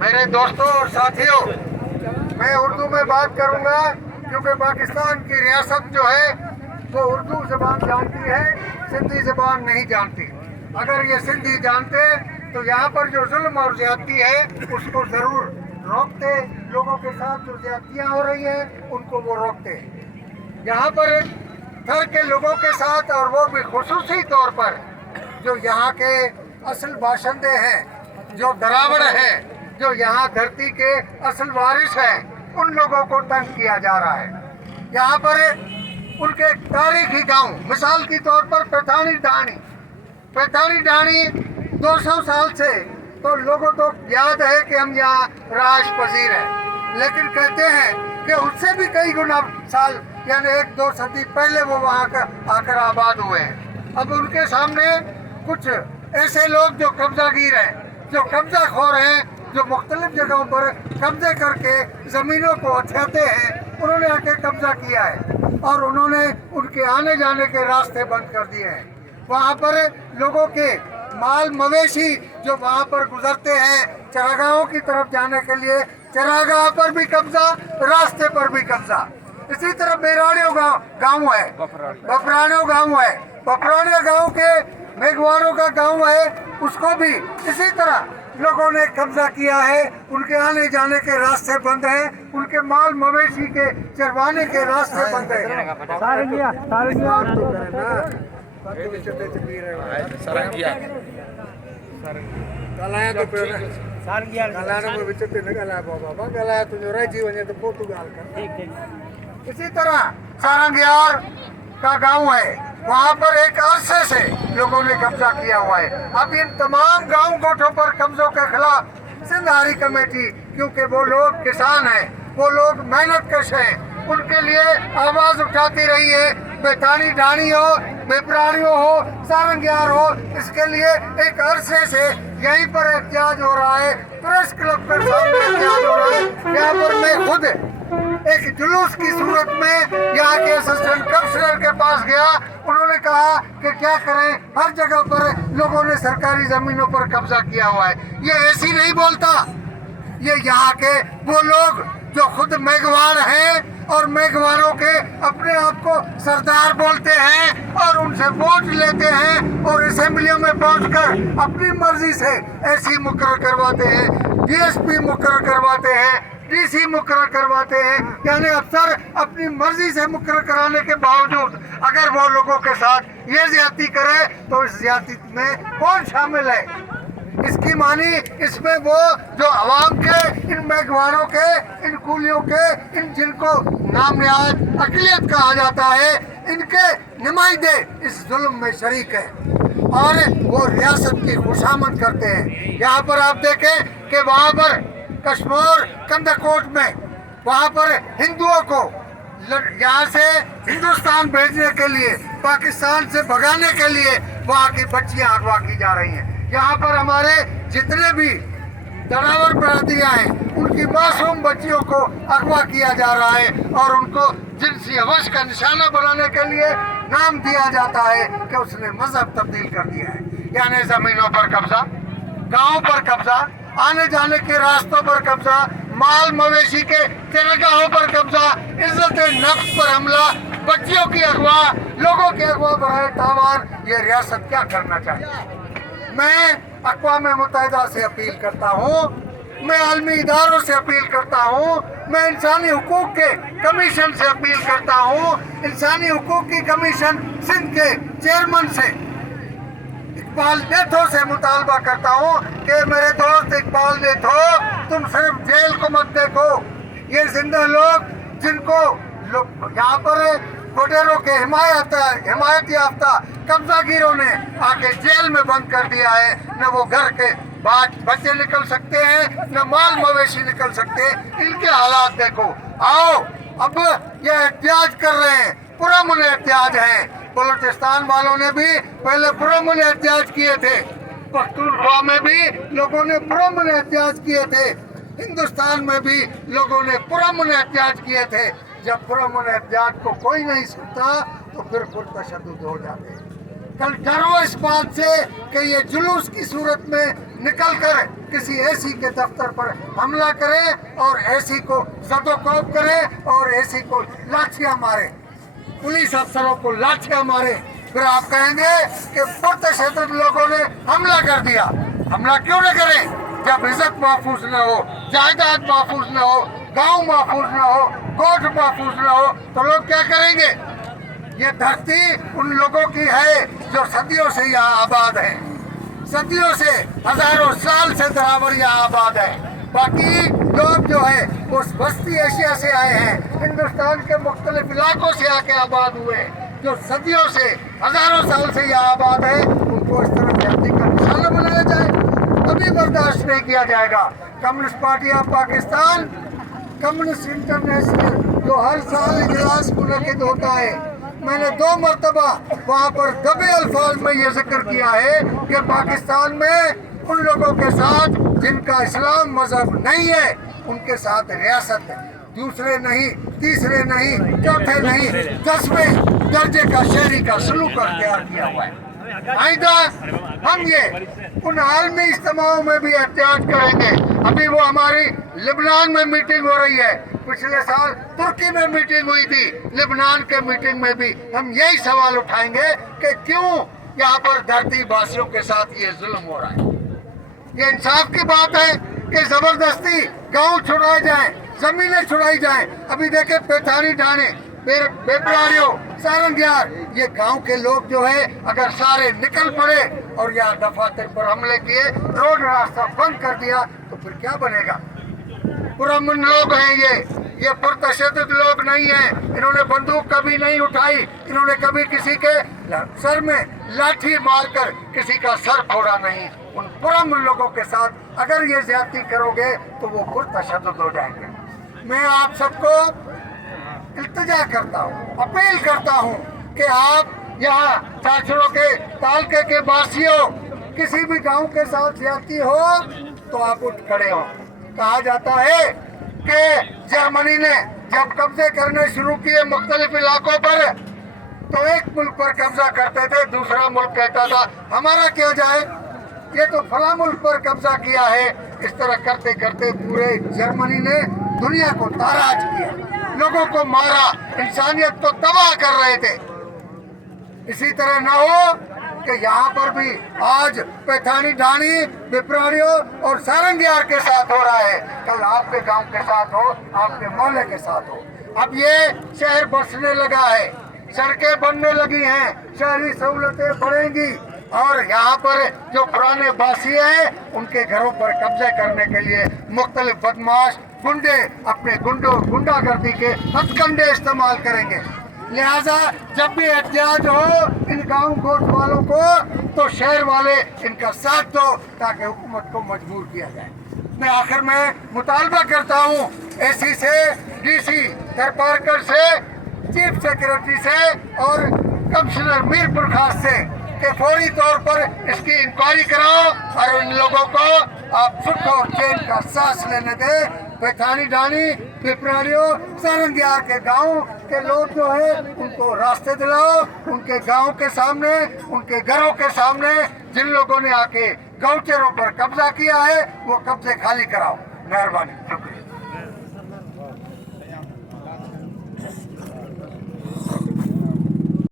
मेरे दोस्तों और साथियों, मैं उर्दू में बात करूंगा क्योंकि पाकिस्तान की रियासत जो है वो उर्दू ज़बान जानती है, सिंधी ज़बान नहीं जानती। अगर ये सिंधी जानते तो यहाँ पर जो जुल्म और ज़्यादती है उसको ज़रूर रोकते। लोगों के साथ जो ज़्यादतियाँ हो रही हैं उनको वो रोकते। यहाँ पर थर के लोगों के साथ, और वो भी खुसूसी तौर पर जो यहाँ के असल बाशिंदे हैं, जो दरावड़ हैं, जो यहाँ धरती के असल वारिस हैं, उन लोगों को तंग किया जा रहा है। यहाँ पर उनके तारीखी गांव, मिसाल के तौर पर पैठानी ढाणी 200 साल से तो लोगों को याद है कि हम यहाँ राज पजीर हैं, लेकिन कहते हैं कि उससे भी कई गुना साल यानी 1-2 सदी पहले वो वहाँ का आकर आबाद हुए हैं। अब उनके सामने कुछ ऐसे लोग जो कब्जागीर हैं, जो कब्जा खोर हैं, जो मुख्तलिफ जगहों पर कब्जे करके ज़मीनों को हथियाते हैं, उन्होंने आके कब्जा किया है और उन्होंने उनके आने जाने के रास्ते बंद कर दिए हैं। वहाँ पर लोगों के माल मवेशी जो वहाँ पर गुजरते हैं चरागाहों की तरफ जाने के लिए, चरागाह पर भी कब्जा, रास्ते पर भी कब्जा। इसी तरह बेराड़ियों गाँव है, बफरानियों गाँव है, बफरानिया गाँव के मेघवारों का गाँव है, उसको भी इसी तरह लोगों ने कब्जा किया है। उनके आने जाने के रास्ते बंद हैं, उनके माल मवेशी के चरवाने के रास्ते बंद हैं। इसी तरह सारंगियार का गांव है, वहाँ पर एक अरसे से लोगों ने कब्जा किया हुआ है। अब इन तमाम गांव गोठों पर कब्जों के खिलाफ सिंध हारी कमेटी, क्योंकि वो लोग किसान हैं, वो लोग मेहनत कश हैं, उनके लिए आवाज उठाती रही है। पैठानी ढाणी हो, बेपराड़ियों हो, सारंगियार हो, इसके लिए एक अरसे से यहीं पर एहतजाज हो रहा है। प्रेस क्लब पर सामने एहतजाज हो रहा है। यहाँ पर मैं खुद एक जुलूस की सूरत में यहाँ के असिस्टेंट कमिश्नर के पास गया। उन्होंने कहा कि क्या करें, हर जगह पर लोगों ने सरकारी जमीनों पर कब्जा किया हुआ है। ये ऐसी नहीं बोलता, ये यहाँ के वो लोग जो खुद मेघवार हैं और मेघवारों के अपने आप को सरदार बोलते हैं और उनसे वोट लेते हैं और असेंबलियों में पहुंचकर अपनी मर्जी से ऐसी मुकर्रर करवाते हैं, डीएसपी मुकर्रर करवाते हैं, डीसी मुकर्रर करवाते हैं। यानी अफसर अपनी मर्जी से मुकर्रर कराने के बावजूद अगर वो लोगों के साथ ये ज्यादती करे तो इस ज्यादती में कौन शामिल है? इसकी मानी इसमें वो जो अवाम के, इन मेघवारों के, इन कूलियों के, इन जिनको नामनिहाद अक़लियत कहा जाता है, इनके नुमाइंदे इस जुल्म में शरीक है और वो रियासत की खुशामद करते हैं। यहाँ पर आप देखें कि वहाँ पर कश्मीर कंदाकोट में वहाँ पर हिंदुओं को यहाँ से हिंदुस्तान भेजने के लिए, पाकिस्तान से भगाने के लिए वहाँ की बच्चियाँ अगवा की जा रही हैं। यहाँ पर हमारे जितने भी दरावर बरादरियाँ हैं उनकी मासूम बच्चियों को अगवा किया जा रहा है और उनको जिनसी हवस का निशाना बनाने के लिए नाम दिया जाता है कि उसने मजहब तब्दील कर दिया है। यानी जमीनों पर कब्जा, गाँव पर कब्जा, आने जाने के रास्तों पर कब्जा, माल मवेशी के चरगाहों पर कब्जा, इज्जत नफ्स पर हमला, बच्चियों की अगवा, लोगों की अगवा बराए तावान। ये रियासत क्या करना चाहती है? मैं अक़वाम मुत्तहिदा से अपील करता हूँ, मैं आलमी इदारों से अपील करता हूँ, मैं इंसानी हुकूक के कमीशन से अपील करता हूँ, इंसानी हुकूक की कमीशन सिंध के चेयरमैन से इकबाल नेथो से मुतालबा करता हूँ कि मेरे दोस्त इकबाल नेथो, तुम सिर्फ जेल को मत देखो। ये जिंदा लोग जिनको यहाँ पर गोडेरों के हिमायत याफ्ता कब्जागीरों ने आके जेल में बंद कर दिया है। न वो घर के बच्चे निकल सकते हैं, न माल मवेशी निकल सकते हैं। इनके हालात देखो। आओ, अब ये एहतियाज कर रहे हैं, पुरअमन एहतियाज है। बलूचिस्तान वालों ने भी पहले पुरअमन एहतियाज किए थे, पख्तूनख्वा में भी लोगों ने पुरअमन एहतियाज किए थे, हिंदुस्तान में भी लोगों ने पुरअमन एहतियाज किए थे। जब पुरअमन एहतियाज को कोई नहीं सुनता तो फिर पुरतशद्दुद हो जाते हैं। कल डरो इस बात से कि ये जुलूस की सूरत में निकल कर किसी एसी के दफ्तर पर हमला करें और एसी को जदोकोब करें और एसी को लाठियां मारे, पुलिस अफसरों को लाठियां मारे, फिर आप कहेंगे कि पुरतशद्दुद लोगों ने हमला कर दिया। हमला क्यों न करें? जब इज्जत महफूज न हो, जायदाद महफूज न हो, गांव महफूज न हो, कोर्ट महफूज न हो, तो लोग क्या करेंगे? ये धरती उन लोगों की है जो सदियों से यहाँ आबाद है, सदियों से, हजारों साल से दरावर यहाँ आबाद है। बाकी लोग जो है वो वस्ती एशिया से आए हैं, हिंदुस्तान के मुख्तलिफ इलाकों से आके आबाद हुए, जो सदियों से, हजारों साल से यहाँ आबाद है। उनको इस तरह जाति का निशाना बनाया जाए, कभी बर्दाश्त नहीं किया जाएगा। Communist party of Pakistan, communist international, जो हर साल इजलास मुनक्किद होता है, मैंने 2 मरतबा वहाँ पर दबे अल्फाज में ये जिक्र किया है कि पाकिस्तान में उन लोगों के साथ जिनका इस्लाम मजहब नहीं है, उनके साथ रियासत है, दूसरे नहीं, तीसरे नहीं, चौथे नहीं, 10वें दर्जे का शहरी का सलूक अख्तियार किया हुआ है। आइंदा हम ये उन आलमी इज्तिमाओं में भी एहतियात करेंगे। अभी वो हमारी लेबनान में मीटिंग हो रही है, पिछले साल तुर्की में मीटिंग हुई थी, लेबनान के मीटिंग में भी हम यही सवाल उठाएंगे कि क्यों यहाँ पर धरती वासियों के साथ ये जुल्म हो रहा है। ये इंसाफ की बात है कि जबरदस्ती गांव छुड़ाए जाएं, जमीनें छुड़ाई जाएं। अभी देखे पैठानी ढाणे, बेपरारियों, सारंगियार, ये गांव के लोग जो है अगर सारे निकल पड़े और यहाँ दफातर पर हमले किए, रोड रास्ता बंद कर दिया, तो फिर क्या बनेगा? पुरअमन लोग हैं ये पुरतशद्दुद लोग नहीं हैं। इन्होंने बंदूक कभी नहीं उठाई, इन्होंने कभी किसी के सर में लाठी मारकर किसी का सर फोड़ा नहीं। उन पुरअमन लोगों के साथ अगर ये ज्यादती करोगे तो वो पुरतशद्दुद हो जाएंगे। मैं आप सबको इल्तिजा करता हूँ, अपील करता हूँ कि आप यहाँ चाचड़ों के तालके के वासियों, किसी भी गांव के साथ ज्यादती हो तो आप उठ खड़े हो। कहा जाता है कि जर्मनी ने जब कब्जे करने शुरू किए मुख्तलिफ इलाकों पर, तो एक मुल्क पर कब्जा करते थे, दूसरा मुल्क कहता था हमारा क्या जाए, ये तो फला मुल्क पर कब्जा किया है। इस तरह करते करते पूरे जर्मनी ने दुनिया को ताराज किया, लोगों को मारा, इंसानियत को तबाह कर रहे थे। इसी तरह न हो कि यहाँ पर भी आज पैठानी ढाणी, बिपरारियों और सारंगियार के साथ हो रहा है, कल आपके गांव के साथ हो, आपके मोहल्ले के साथ हो। अब ये शहर बसने लगा है, सड़कें बनने लगी हैं, शहरी सहूलतें बढ़ेंगी और यहाँ पर जो पुराने बासी हैं उनके घरों पर कब्जे करने के लिए मुख्तलिफ बदमाश गुंडे अपने गुंडागर्दी के हथकंडे इस्तेमाल करेंगे। लिहाजा जब भी एहतियात हो इन गांव गोट वालों को, तो शहर वाले इनका साथ दो ताकि हुकूमत को मजबूर किया जाए। मैं आखिर में मुतालबा करता हूँ एसी से, डीसी दरबारकर से, चीफ सेक्रेटरी से और कमिश्नर मीरपुर खास से कि फौरी तौर पर इसकी इंक्वायरी कराओ और इन लोगों को आप सुख और चैन का सांस लेने दें। पैठानी ढाणी, पिपरारियों, सारंगियार के गांव के लोग जो है उनको रास्ते दिलाओ, उनके गांव के सामने, उनके घरों के सामने जिन लोगों ने आके गौचरों पर कब्जा किया है वो कब्जे खाली कराओ। मेहरबानी, शुक्रिया।